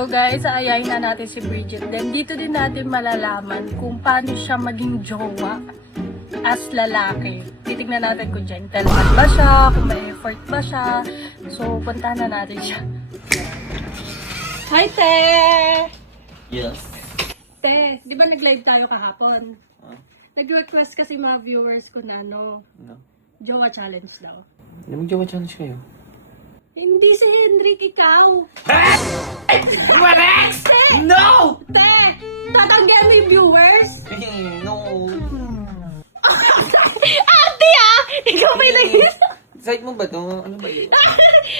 So guys, aayain na natin si Bridget. Then dito din natin malalaman kung paano siya maging jowa as lalaki. Titignan natin kung gentleman ba siya, kung may effort ba siya. So, puntahan na natin siya. Hi, Te! Yes. Te, di ba nag-live tayo kahapon? Huh? Nag-request kasi mga viewers ko na No. jowa challenge daw. Hindi mag-jowa challenge kayo. Hindi si Hendrik, ikaw! Rex! No! Te! Tatanggihan mo yung viewers? No. Ate ah! Ikaw may nagis... Side mo ba to? Ano ba yun?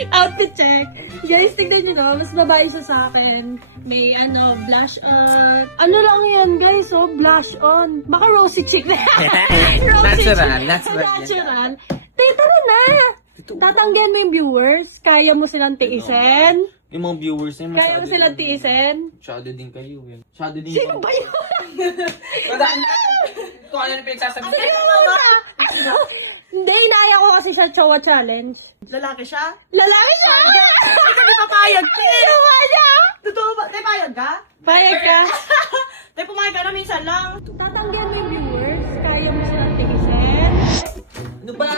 Outfit check. Guys, tignan nyo no. Mas babae siya sa akin. May blush on. Ano lang yan guys, oh? Blush on. Baka rosy chick na. Rosy Natural, chick. natural yan. Natural. Te, tara na. Tatanggihan mo yung viewers. Kaya mo silang tiisin. Yung mga viewers na yun, Kaya mo silang tiisin. Shadow din kayo. Shadow din Sino ba yun? Tandaan na! Kung ano yung pinagsasabi Sino ba? Hindi, inaya ko kasi siya jowa challenge. Lalaki siya? Lalaki siya! Ikaw di papayag, te! Ginawa niya! Totoo ba? Te, payag ka? Payag ka. Te, pumayag ka na minsan lang. Tatanggihan mo yung viewers. Kaya mo silang tiisin. Ano ba?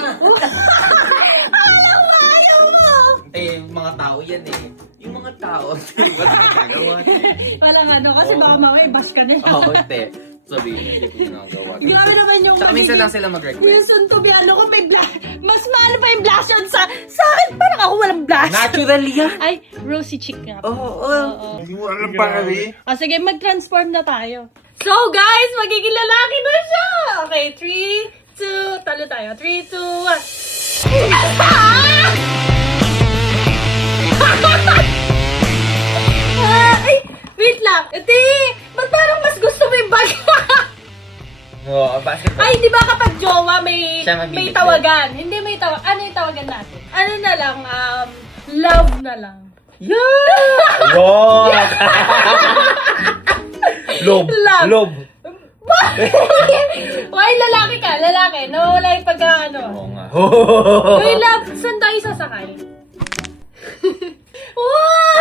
Alam mo, ayaw mo! Eh, mga tao yan eh. Yung mga tao, wala na gagawa. Parang kasi baka mamaya bash ka nila. Oo, te. Sabihin, hindi ko ginagawa. Grabe naman yung Sa minsan lang sila mag-request. Wilson to be ko may mas mahal pa yung blush on sa akin. Parang ako walang blush. Natural yan! Ay, rosy chick nga. Oo. Hindi mo alam pa kami. Sige, mag-transform na tayo. So guys, magiging lalaki na siya! Okay, 3, 2, talo tayo. 3, 2, 1. Ay, wait lang. Ate, ba't parang mas gusto mo yung bag? Oo, basketball. Ay, di ba kapag jowa may Siya magbibigay. tawagan? Hindi may tawagan. Ano yung tawagan natin? Ano na lang, love na lang. Yeah! Wow! Lob. Love. Lob. Why, lalaki ka, lalaki. Nawala yung pagka Oo nga. Uy, love, saan tayo sasakay? Wow!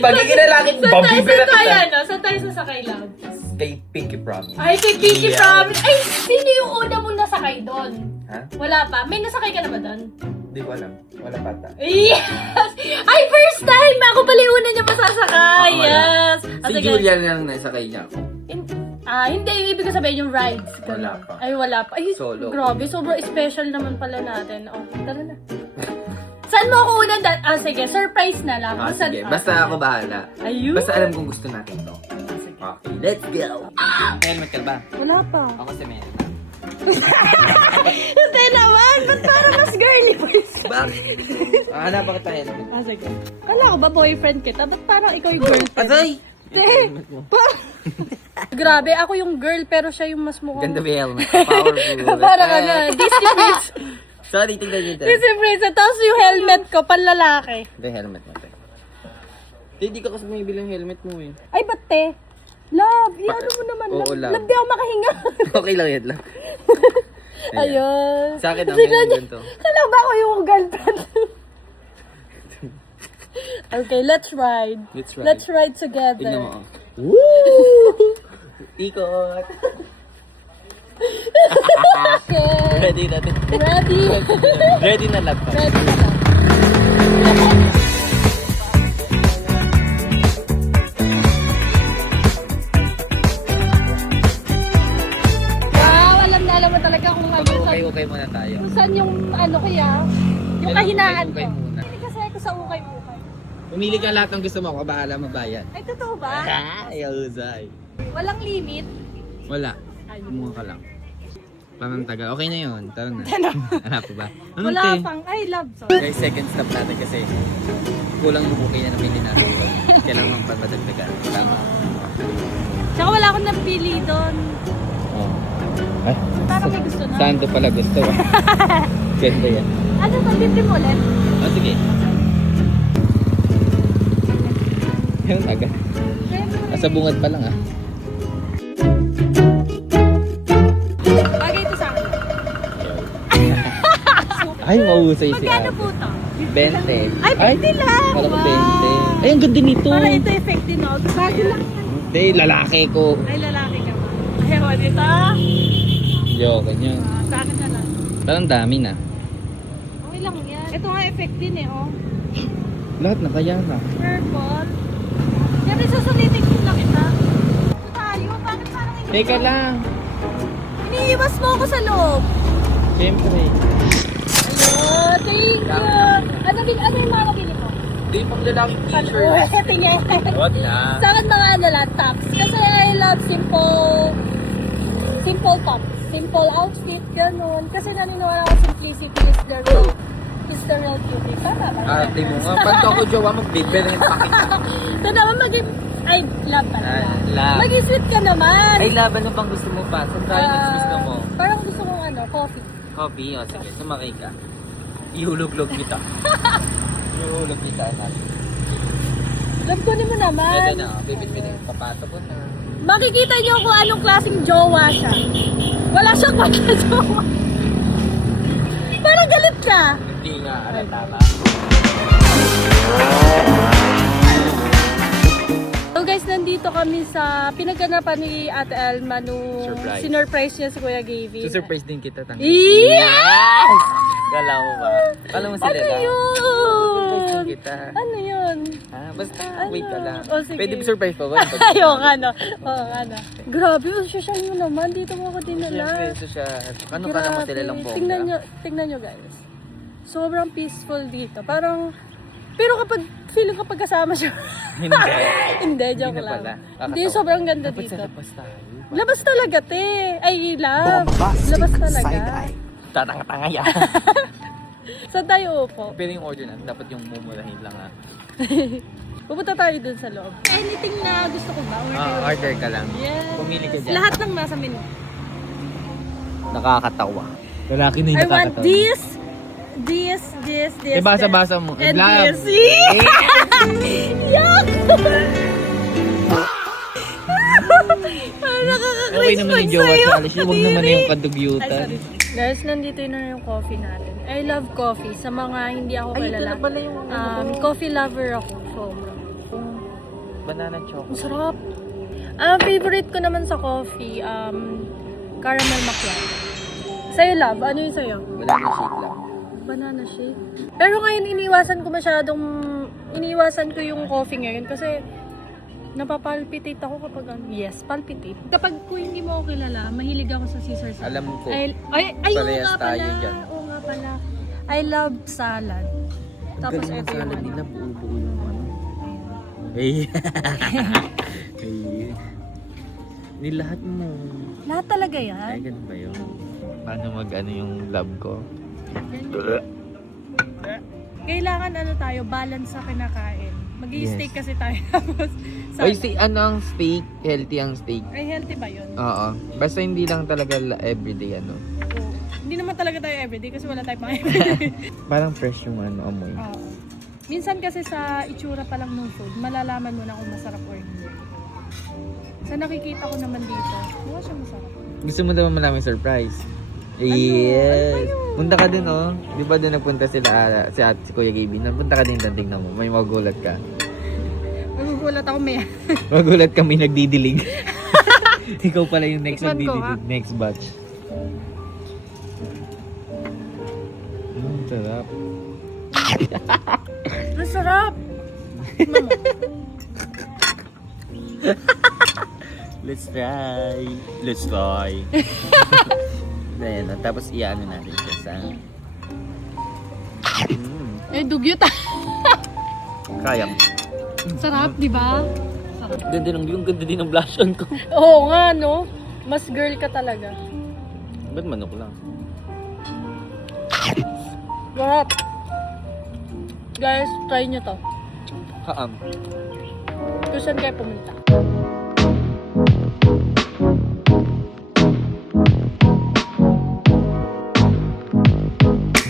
Magiging lalaki, babibira kita. Saan tayo sasakay, love? Kay Pinky Promise. Ay, kay Pinky Yeah. Promise. Ay, sino yung una mong nasakay doon? Ha? Wala pa. May nasakay ka na ba doon? Hindi ko alam. Wala pata. Yes! Ay, first time! Ako pala yung una niya masasakay. Ako wala. Yes! Si Julia na lang nasakay niya ako. Hindi. Yung ibig ko sabihin yung rides. Ganun. Wala pa. Ay, wala pa. Ay, Solo. grabe. Sobrang special naman pala natin. Oh, tara na. Saan mo ako unang sige, surprise na lang. Saan- Sige, basta ako bahala. Ayun. Basta alam kong gusto natin to. Okay, let's go! Helmet ka ba? Wala pa. Ako si Mel. Hindi naman. Ba't parang mas girly boys ka? Bakit? Hanap bakit tayo helmet? Sige. Kala ko ba boyfriend kita? Ba't parang ikaw yung girlfriend? Aday! Te, Grabe, ako yung girl pero siya yung mas mukhang... Ganda ba yung helmet? Powerful. Parang Disney Prince. Sorry, tignan nyo tayo. Disney Prince. Tapos yung helmet ko, panlalaki. Ito yung helmet natin. Hindi ka kasi bumibili ng helmet mo eh. Ay, ba't te? Love, ano mo naman. Oo, love. Love, di ako makahinga. Okay lang yan lang. Ayun. Sa akin ang Tignan meron niyo. ganito. Alam ba ako yung girlfriend? Okay, let's ride. Let's ride. Together. Tignan mo. Woo! Ikot! Okay. Ready natin. Ready? Ready na laptop. Ready na lang. Wow, alam mo talaga kung Mag-ukay-ukay muna tayo. kung saan yung kaya, yung kahinaan ko. Ukay muna. Hindi kasi ako sa ukay-ukay. Pumili ka lahat ng gusto mo, ako bahala magbayad. Ay, totoo ba? Ayaw, Zay. Walang limit? Wala. Ay, Kumuha ka lang. Parang taga. Okay na yun. Tara na. Hanap pa ba? Ano wala te? pang, ay, love, sorry. Guys, second stop natin kasi kulang yung bukay na napili natin. Kailangan pa madagdagan. Tama. Tsaka wala akong napili doon. Oh. Ay, Parang may gusto na. saan to pala gusto? Ganda yan. Ano to, bibli mo ulit? Oh, sige. Yung taga. Nasa bungad pa lang ah. Bagay ito sa akin. Ay, mahusay si Magkano ate. po to? 20. Ay, 20 lang! Kala ko Wow! Ay, ang ganda nito. Para ito effective, no? Bago lang. Hindi, lalaki ko. Ay, lalaki ka ba? Ayaw, dito. Joke, ganyan. Sa akin na lang. Parang dami na. Okay lang yan. Ito nga effect din eh, oh. Lahat na kaya na. Purple. Yan, isusulitin ko lang kita. Ito tayo, bakit parang hindi? Teka lang. Iniiwas mo ako sa loob. Siyempre. Hello, thank you. Ano yung mga nabili mo? Hindi pang lalaking Ano? Tingin. Huwag na. Sa akin mga ano lang, tops. Kasi I love simple tops. Simple outfit, ganun. Kasi naniniwala ko simplicity is the real beauty. Tama ba? Ate mo nga. Pag ako jowa mo, big ben yung pakita. So naman ay, love pala. Love. Maging sweet ka naman. Ay, laban ano pang gusto mo pa? Saan tayo next gusto mo? Parang gusto mong coffee. Coffee? O sige, sumakay ka. Ihulog-log kita. Ihulog kita natin. Love ko mo naman. Ito na, bibit-bit yung papato ko na. Makikita niyo kung anong klaseng jowa siya. Wala siyang pagka-jowa. Parang galit ka. Hindi nga, tama. So guys, nandito kami sa pinaganapan ni Ate Elma nung Surprise. sinurprise niya si Kuya Gavin. Surprise din kita, tangi. Yes! Kala mo ba? Kala mo sila Ano lang. yun? Surprise din kita. Ano yun? Basta, Ano? wait ka lang. O, sige. Pwede surprise pa ba? Ayaw nga no. Oo nga no. Grabe, ang social mo naman. Dito mo ako dinala. Siyempre, ito siya. Ano ka naman sila lang po? Tingnan nyo guys. Sobrang peaceful dito. Parang, pero feeling kapag kasama siya. Hindi. Hindi, joke Hindi na lang. pala. Hindi, sobrang ganda Dapat dito. sa labas tayo. Labas talaga, te. Ay, love. Labas talaga. Tatanga-tanga yan. Saan tayo upo? Pero yung order natin, dapat yung mumurahin lang ha. Pupunta tayo dun sa loob. Anything na gusto ko ba? Order ka lang. Yes. Pumili ka dyan. Lahat ng nasa menu. Nakakatawa. Lalaki na I want this. basa-basa mo. And Love. this. Yuck! Okay naman yung jowa sa alis. Huwag naman na yung kadugyutan. Guys, nandito na yung coffee natin. I love coffee. Sa mga hindi ako Ay, ito kilala. na pala yung coffee lover ako. Sobra. banana Ang chocolate. sarap. Favorite ko naman sa coffee, caramel macchiato. Sa'yo, love? Ano yung sa'yo? Banana shake lang. Banana shake. Pero ngayon, iniwasan ko yung coffee ngayon kasi napapalpitate ako kapag yes, palpitate. Kapag kung hindi mo ako kilala, mahilig ako sa Caesar salad. Alam ko. Ay, oo Parehas nga pala. tayo dyan. Oo nga pala. I love salad. Tapos Galing ang ito yung salad ano. nila, buo-buo yung ano. Hey. Hey. Nilahat mo. Lahat talaga Ay, yan. ganun ba yun? Paano mag-ano yung love ko? Kailangan tayo, balance sa kinakain. Mag-i-steak kasi tayo. Oy, ano ang steak? Healthy ang steak. Ay, healthy ba yun? Oo. Basta hindi lang talaga everyday ano. Oo. Hindi naman talaga tayo everyday kasi wala tayong everyday. Parang fresh yung ano, amoy. Oo. Minsan kasi sa itsura pa lang ng food, malalaman mo na kung masarap or hindi. Sa nakikita ko naman dito, mukha siya masarap. Gusto mo naman maraming surprise? Ano Yes. ba yun? Punta ka din oh. Di ba doon nagpunta sila si Kuya Gavin? Punta ka din doon, tingnan mo. May magulat ka. Magugulat ako may. Magulat kami nagdidilig. Ikaw pala yung next Tikman ko, nagdidilig. Next batch. Sarap. Masarap! Let's try. Let's try. Ayan, tapos iano natin siya sa... Eh, dugyot ah. Kayang. Sarap, di ba? Sarap. Ganda din ng blush on ko. Oo nga, no? Mas girl ka talaga. Ba't manok lang? Sarap. Guys, try nyo to. Kaam. Kung saan kayo pumunta.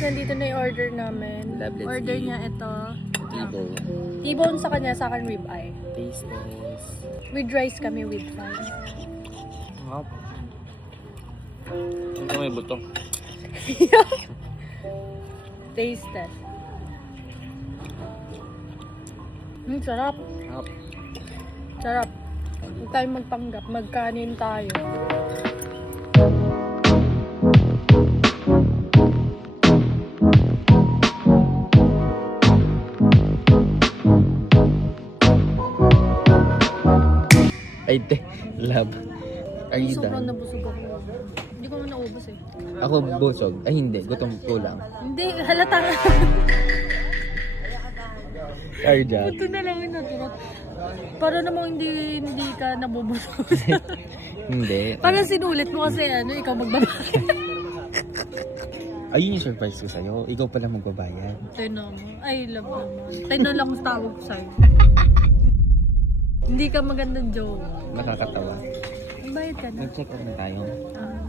Nandito na yung order namin. Lovely. Order niya ito. T-bone. T-bone sa kanya, sa akin ribeye. Taste test. With rice kami with fries. Hop. Ito may buto. Taste test. Sarap. Sarap. Sarap. Huwag tayong magpanggap. Magkanin tayo. Ay, love. Are you Sobrang done? nabusog ako. Hindi ko na naubos eh. Ako busog. Ay, hindi. Gutom ko lang. Hindi, halata. Are you done? Ito na lang yung natulot. Para namang hindi ka nabubusog. Hindi. Parang sinulit mo kasi ikaw magbabayad. Ayun yung surprise ko sa'yo. Ikaw pala magbabayad. Tino mo. Ay, love naman. Tino lang ang tawag ko sa'yo. Hindi ka magandang joke. Nakakatawa. Bayad ka na. Nag-check out na tayo. Ah.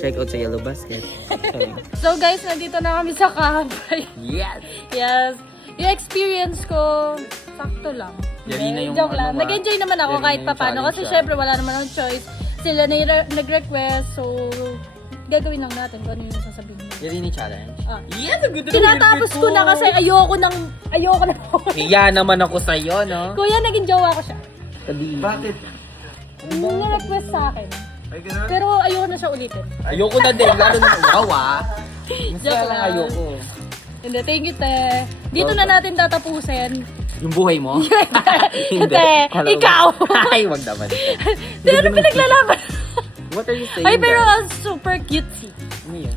Check out sa Yellow Basket. Sorry. So guys, nandito na kami sa campsite. Yes! Yes. Yung experience ko, sakto lang. Yari na yung Joke ano, lang. Nag-enjoy naman ako yari na kahit yung papano. challenge, Kasi ah. syempre wala naman akong choice. Sila na yung nag-request. So, gagawin lang natin kung ano yung sasabihin mo. Yari ni challenge. Ah. Yes! Ang ganda Tinatapos ko na kasi ayoko na. Hiya naman ako sa'yo, no? Kuya, naging jowa ko siya. Sabi. Bakit? Nag-request sa akin. Pero ayoko na siya ulitin. Ayoko na din. Lalo na ikaw, ah. Mas Joke lang lang. ayoko. Hindi, thank you, te. Dito na natin tatapusin. Yung buhay mo? Hindi, Kala ko- ikaw. Ay, wag naman. Hindi, ano pinaglalaban? What are you saying? Ay, pero guys? super cutesy. Ano yan?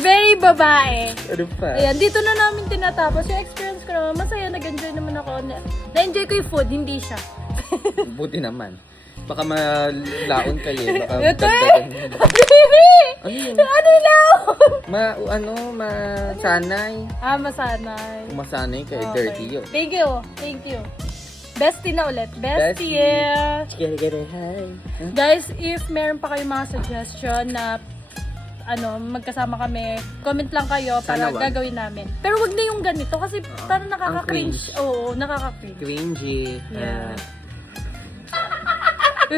Very babae. Ano pa? Ayan, dito na namin tinatapos. Yung experience ko naman, masaya, nag-enjoy naman ako. Na-enjoy ko yung food, hindi siya. Buti naman. Baka malaon kayo. Baka Ito eh! dagdagan. Baby! Ano yun? Ano lang? Masanay. Masanay. Masanay kayo. Okay. Dirty yun. Thank you. Thank you. Bestie na ulit. Bestie. Hi. Guys, if meron pa kayong mga suggestion na magkasama kami, comment lang kayo para Sana wag. gagawin namin. Pero wag na yung ganito kasi parang Ang nakaka-cringe. cringe. Oo, nakaka-cringe. Cringy. Yeah.